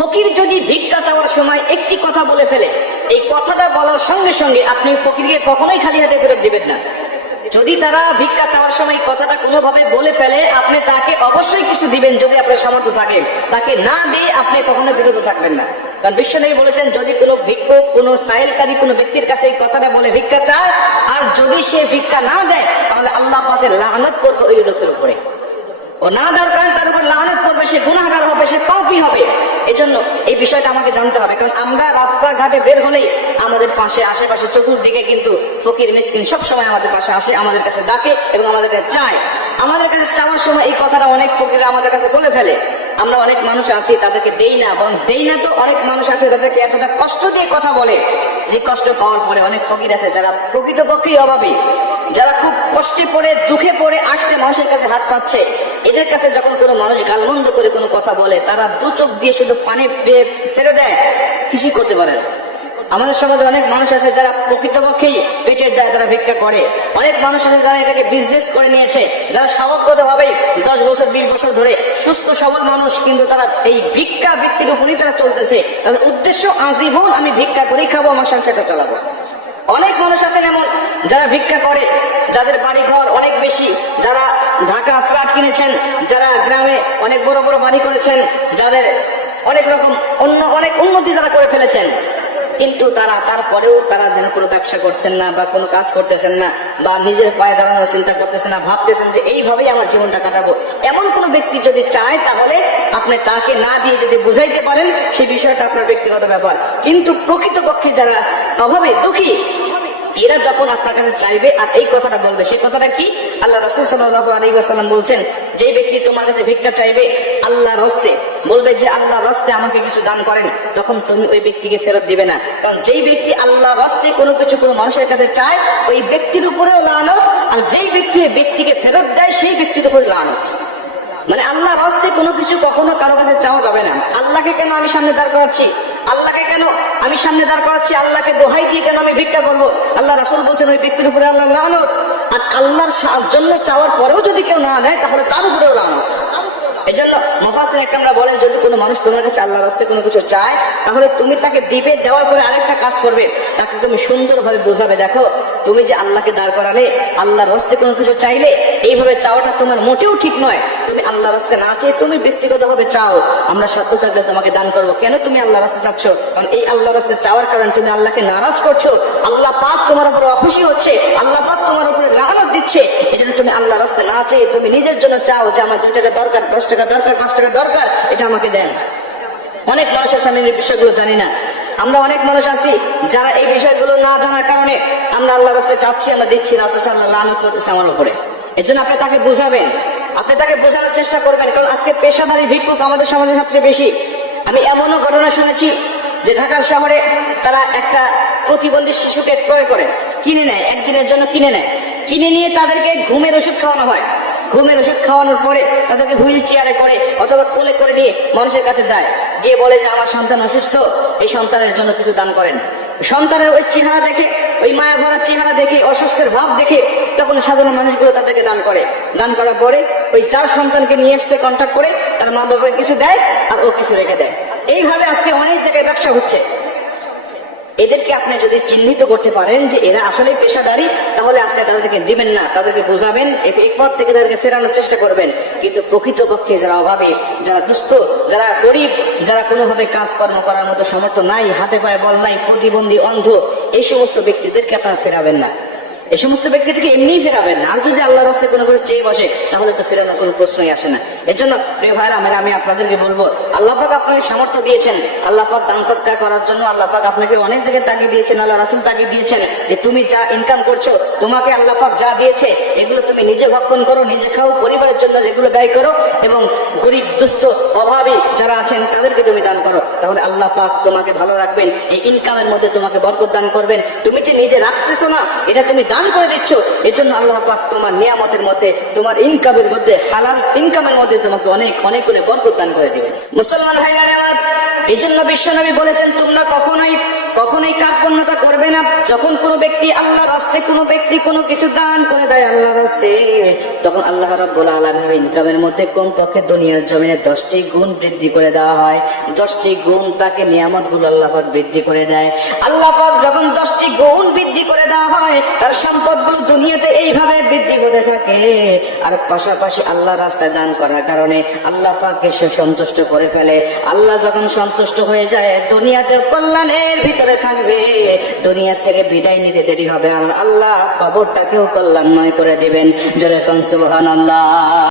ফকির যদি ভিক্ষা চাওয়ার সময় একটি কথা বলে ফেলে, এই কথাটা বলার সঙ্গে সঙ্গে আপনি ফকিরকে কখনোই খালি হাতে ফেরত দিবেন না। যদি তারা ভিক্ষা চাওয়ার সময় কথাটা কোনোভাবে বলে ফেলে, আপনি তাকে অবশ্যই কিছু দিবেন যদি আপনার সামর্থ্য থাকে। তাকে না দিয়ে আপনি কখনো বিরত থাকবেন না। কারণ বিশ্বনবী বলেছেন, যদি কোনো ভিক্ষুক, কোনো সাইলকারী কোনো ব্যক্তির কাছে এই কথাটা বলে ভিক্ষা চায়, আর যদি সে ভিক্ষা না দেয়, তাহলে আল্লাহ পাকের লানত করবে ওই লোকের উপরে। ও না দেওয়ার তার উপর লানত করবে সে গুণাগার হবে, সে পাপি হবে। এজন্য এই বিষয়টা আমাকে জানতে হবে। কারণ আমরা রাস্তাঘাটে বের হলেই আমাদের পাশে, আশেপাশে, চতুর্দিকে কিন্তু ফকির, মিসকিন সব সময় আমাদের পাশে আসে, আমাদের কাছে ডাকে এবং আমাদের কাছে চায়। আমাদের কাছে চাওয়ার সময় এই কথাটা অনেক ফকিরা আমাদের কাছে বলে ফেলে। আমরা অনেক মানুষ আছি, তাদেরকে দেই না, বরং দেই না তো অনেক মানুষ আছে, তাদেরকে এতটা কষ্ট দিয়ে কথা বলে। যে কষ্ট পাওয়ার পরে অনেক ফকির আছে যারা প্রকৃতপক্ষেই অভাবী। যারা খুব কষ্টে পড়ে, দুঃখে পড়ে আসছে, মানুষের কাছে হাত পাচ্ছে, এদের কাছে যখন কোনো মানুষ গালমন্দ করে কোনো কথা বলে, তারা দু চোখ দিয়ে শুধু পানি পেয়ে ছেড়ে দেয়, কিছুই করতে পারে না। আমাদের সমাজে অনেক মানুষ আছে যারা প্রকৃতপক্ষেই পেটের দায় তারা ভিক্ষা করে। অনেক মানুষ আছে যারা এটাকে বিজনেস করে নিয়েছে, যারা স্বভাবগত ভাবেই দশ বছর, বিশ বছর ধরে সুস্থ, সবল মানুষ, কিন্তু তারা এই ভিক্ষা বৃত্তির উপরই তারা চলতেছে। তাদের উদ্দেশ্য, আজীবন আমি ভিক্ষা করেই খাব, আমার সংসারটা চালাবো। অনেক মানুষ আছেন এমন, যারা ভিক্ষা করে, যাদের বাড়ি ঘর অনেক বেশি, যারা ঢাকা ফ্ল্যাট কিনেছেন, যারা গ্রামে অনেক বড় বড় বাড়ি করেছেন, যাদের অনেক রকম অন্য, অনেক উন্নতি যারা করে ফেলেছেন। কিন্তু তারা তারপরেও তারা যেন কোনো ব্যবসা করছেন না বা কোনো কাজ করতেছেন না বা নিজের পায়ে দাঁড়ানোর চিন্তা করতেছেন না, ভাবতেছেন যে এইভাবেই আমার জীবনটা কাটাবো। এমন কোনো ব্যক্তি যদি চায় তাহলে আপনি তাকে না দিয়ে যদি বুঝাইতে পারেন সেই বিষয়টা আপনার ব্যক্তিগত ব্যাপার। কিন্তু প্রকৃতপক্ষে যারা অভাবে দুঃখী এরা যখন আপনার কাছে চাইবে আর এই কথাটা বলবে সেই কথাটা কি? আল্লাহ রসুল সাল্লাহ বলছেন, যে ব্যক্তি তোমার কাছে ভিক্ষা চাইবে আল্লাহ হস্তে বলবে যে আল্লাহর হস্তে আমাকে কিছু দান করেন, তখন তুমি ওই ব্যক্তিকে ফেরত দিবে না। কারণ যেই ব্যক্তি আল্লাহর হস্তে কোনো কিছু কোনো মানুষের কাছে চায়, ওই ব্যক্তির উপরেও লানত, আর যেই ব্যক্তি ব্যক্তিকে ফেরত দেয়, সেই ব্যক্তির উপরে লানত। মানে আল্লাহ রস্তে কোনো কিছু কখনো কারও কাছে চাওয়া যাবে না। আল্লাহকে কেন আমি সামনে দাঁড় করাচ্ছি? আল্লাহকে কেন আমি সামনে দাঁড় করাচ্ছি আল্লাহকে দোহাই দিয়ে কেন আমি ভিক্ষা করব? আল্লাহ রাসুল বলছেন, ওই ব্যক্তির উপরে আল্লাহ লানত। আর আল্লাহর জন্য চাওয়ার পরেও যদি কেউ না দেয় তাহলে তার উপরেও লানত। এই জন্য মফাসিন একরামরা বলেন, যদি কোনো মানুষ তোমার কাছে আল্লাহর রাস্তায় কোনো কিছু চায়, তাহলে তুমি তাকে দিবে, দেওয়ার পরে আরেকটা কাজ করবে। তাকে তুমি সুন্দরভাবে বোঝাবে, দেখো, তুমি যে আল্লাহকে দাঁড় করালে, আল্লাহর রাস্তায় কোনো কিছু চাইলে, এইভাবে চাওয়াটা তোমার মোটেও ঠিক নয়। তুমি আল্লাহর রাস্তায় না চেয়ে তুমি ব্যক্তিগতভাবে চাও। আমরা সত্য থাকলে তোমাকে দান করব। কেন তুমি আল্লাহ রাস্তায় চাচ্ছ কারণ এই আল্লাহ রাস্তায় চাওয়ার কারণে তুমি আল্লাহকে নারাজ করছ। আল্লাহ পাক তোমার উপরে অখুশি হচ্ছে। আল্লাহ পাক তোমার উপরে লানত দিচ্ছে। তুমি আল্লাহ রাস্তায় না চেয়ে তুমি নিজের জন্য চাও যে আমার দুই টাকা দরকার, দশ টাকা দরকার, পাঁচ টাকা দরকার, এটা আমাকে দেন। অনেক মানুষ আছে, আমি বিষয়গুলো জানি না। আমরা অনেক মানুষ আছি যারা এই বিষয়গুলো না জানার কারণে আমরা আল্লাহ রাস্তায় চাচ্ছি, আমরা দিচ্ছি না, অথচ আল্লাহ লানত করতেছে আমার উপরে। এই জন্য আপনি তাকে বোঝাবেন। আপনি তাকে বোঝানোর চেষ্টা করবেন, কারণ আজকে পেশাদারি ভিক্ষুক আমাদের সমাজে সবচেয়ে বেশি। আমি এমনও ঘটনা শুনেছি যে ঢাকার শহরে তারা একটা প্রতিবন্ধী শিশুকে ক্রয় করে, কিনে নেয়, একদিনের জন্য কিনে নেয়। কিনে নিয়ে তাদেরকে ঘুমের ওষুধ খাওয়ানো হয়। ঘুমের ওষুধ খাওয়ানোর পরে তাদেরকে হুইল চেয়ারে করে অথবা কোলে করে নিয়ে মানুষের কাছে যায়। গিয়ে বলে যে, আমার সন্তান অসুস্থ। এই সন্তানের জন্য কিছু দান করেন। সন্তানের ওই চেহারা দেখে, ওই মায়া ভরা চেহারা দেখে, অসুস্থের ভাব দেখে তখন সাধারণ মানুষগুলো তাদেরকে দান করে। দান করার পরে ওই চার সন্তানকে নিয়ে এসছে কন্ট্যাক্ট করে, তার মা বাবাকে কিছু দেয় আর ও কিছু রেখে দেয়। এইভাবে আজকে অনেক জায়গায় ব্যবসা হচ্ছে। এদেরকে আপনি যদি চিহ্নিত করতে পারেন যে এরা আসলে পেশাদারি, তাহলে আপনি তাদেরকে দিবেন না, তাদেরকে বোঝাবেন পথ থেকে তাদেরকে ফেরানোর চেষ্টা করবেন। কিন্তু প্রকৃতপক্ষে যারা অভাবে, যারা দুস্থ, যারা গরিব, যারা কোনোভাবে কাজকর্ম করার মতো সামর্থ্য নাই, হাতে পায়ে বল নাই, প্রতিবন্ধী, অন্ধ, এই সমস্ত ব্যক্তিদেরকে আপনারা ফেরাবেন না। এই সমস্ত ব্যক্তিদেরকে এমনিই ফেরাবেন আর যদি আল্লাহ রাস্তায় কোনো করে চেয়ে বসে, তাহলে তো ফেরানোর কোনো প্রশ্নই আসে না। এর জন্য প্রিয় ভাইরা আমি আমি আপনাদেরকে বলব, আল্লাহ পাক আপনাকে সামর্থ্য দিয়েছেন। আল্লাহ পাক দান সৎকার করার জন্য আল্লাহ পাক আপনাকে অনেক জায়গায় তাগিয়ে দিয়েছেন, আল্লাহ রাসুল তাগিয়ে দিয়েছেন যে তুমি যা ইনকাম করছ, তোমাকে আল্লাহ পাক যা দিয়েছে, এগুলো তুমি নিজে ভক্ষণ করো, নিজে খাও, পরিবারের জন্য এগুলো ব্যয় করো এবং গরিব, দুস্থ, অভাবী যারা আছেন, তাদেরকে তুমি দান করো। তাহলে আল্লাহ পাক তোমাকে ভালো রাখবেন, এই ইনকামের মধ্যে তোমাকে বরকত দান করবেন। তুমি যে নিজে রাখতেছো না, এটা তুমি দান করে দিচ্ছ এর জন্য আল্লাহ পাক তোমার নিয়ামতের মধ্যে, তোমার ইনকামের মধ্যে, হালাল ইনকামের মধ্যে তোমাকে অনেক অনেক করে বরকত দান করে দিবেন মুসলমান ভাইরা আমার এই জন্য বিশ্বনবী বলেছেন, তোমরা কখনোই কখনোই কার্পণ্যতা করবে না। যখন কোনো ব্যক্তি আল্লাহ রাস্তে, কোনো ব্যক্তি কোনো কিছু দান করে দেয় আল্লাহ রাস্তে, তখন আল্লাহ রাব্বুল আলামিন ইনকামের মধ্যে কোন পক্ষে দুনিয়ার জমিনে দশটি গুণ বৃদ্ধি করে দেওয়া হয়। দশটি গুণ তাকে নিয়ামতগুলো আল্লাহ বৃদ্ধি করে দেয়। আল্লাহ যখন দশটি গুণ বৃদ্ধি করে দেওয়া বৃদ্ধি থাকে। আর পাশাপাশি আল্লাহ রাস্তায় দান করার কারণে আল্লাহ পাকে সে সন্তুষ্ট করে ফেলে। আল্লাহ যখন সন্তুষ্ট হয়ে যায়, দুনিয়াতে কল্যাণের ভিতরে থাকবে। দুনিয়া থেকে বিদায় নিতে দেরি হবে। আর আল্লাহ কবরটাকেও কল্যাণময় করে দিবেন। যেরকম সুবহান আল্লাহ